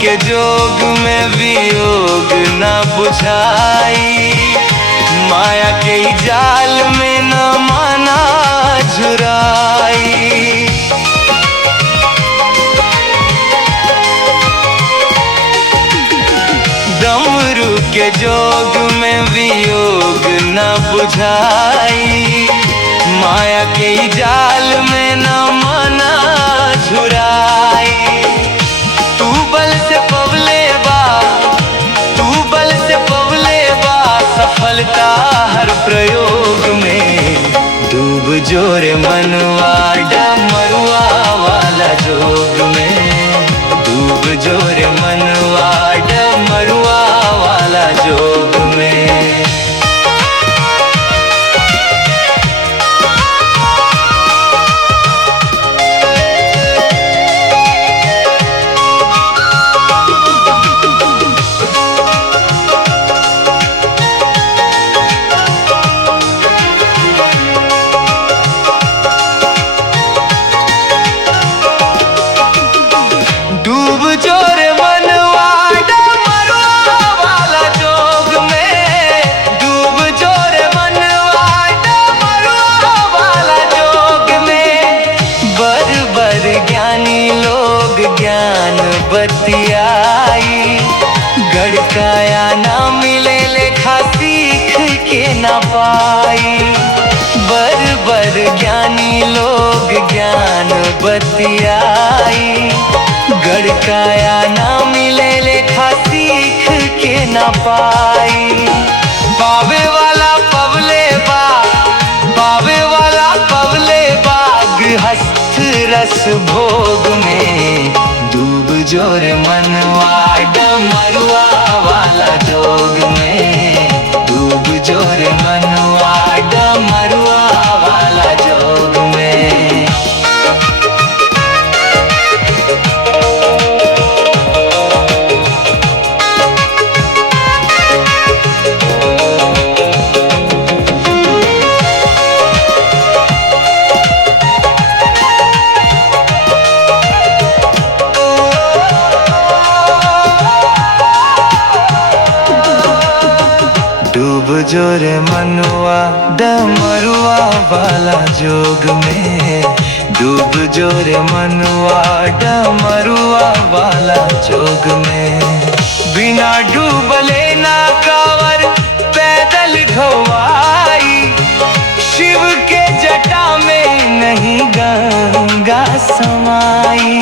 के जोग में वियोग न बुझाई, माया के जाल में न माना झुराई। डमरू के जोग में वियोग न बुझाई, माया के जाल में न माना झुराई। तू बल से पवले बा, तू बल से पवले बा सफलता हर प्रयोग में। डूब जोरे मनवा डमरुआ वाला जोग में, डूब जोरे मनवा डमरुआ वाला जोग में। डूब जोरे मनवा डमरुआ वाला जोग में, डूब जोरे मनवा डमरुआ वाला जोग में। बर बर ज्ञानी लोग ज्ञान बतियाई, गड़काया ना मिले लेखा सीख के ना पाई। बर बर ज्ञानी लोग ज्ञान बतियाई, गड़काया ना मिले लेखा सीख के ना पाई। पावे वाला पवले बा, पावे वाला पवले बाग हस्त रस भोग में। डूब जोर मनवा डमरुआ वाला जोग में, डूब जोर मनवा डमरुआ वाला जोग में। डूब जोरे मनवा डमरुआ वाला जोग में, डूब जोरे मनवा डमरुआ वाला जोग में। बिना डूबले ना कांवर पैदल ढोवाई, शिव के जटा में नहीं गंगा समाई।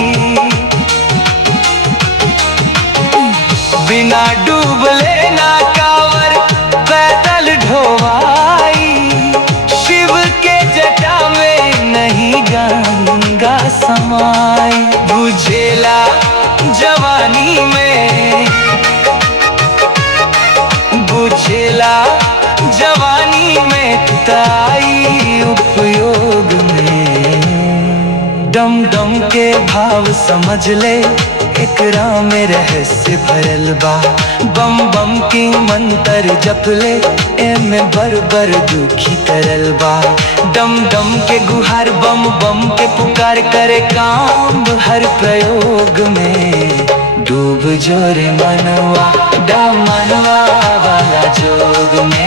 बिना डूबले ना कांवर पैदल ढोवाई, शिव के जटा में नहीं गंगा समाई। बुझेला जवानी में, बुझेला जवानी में ताई उपयोग में। डम डम के भाव समझ ले, एकरा में रहस्य भरल बा। बम बम की मंत्र जप ले, एमे बर बर दुखी करल बा। डम डम के गुहार बम बम के पुकार करे काम हर प्रयोग में। डूब जोरे मनवा डमरुआ वाला जोग में।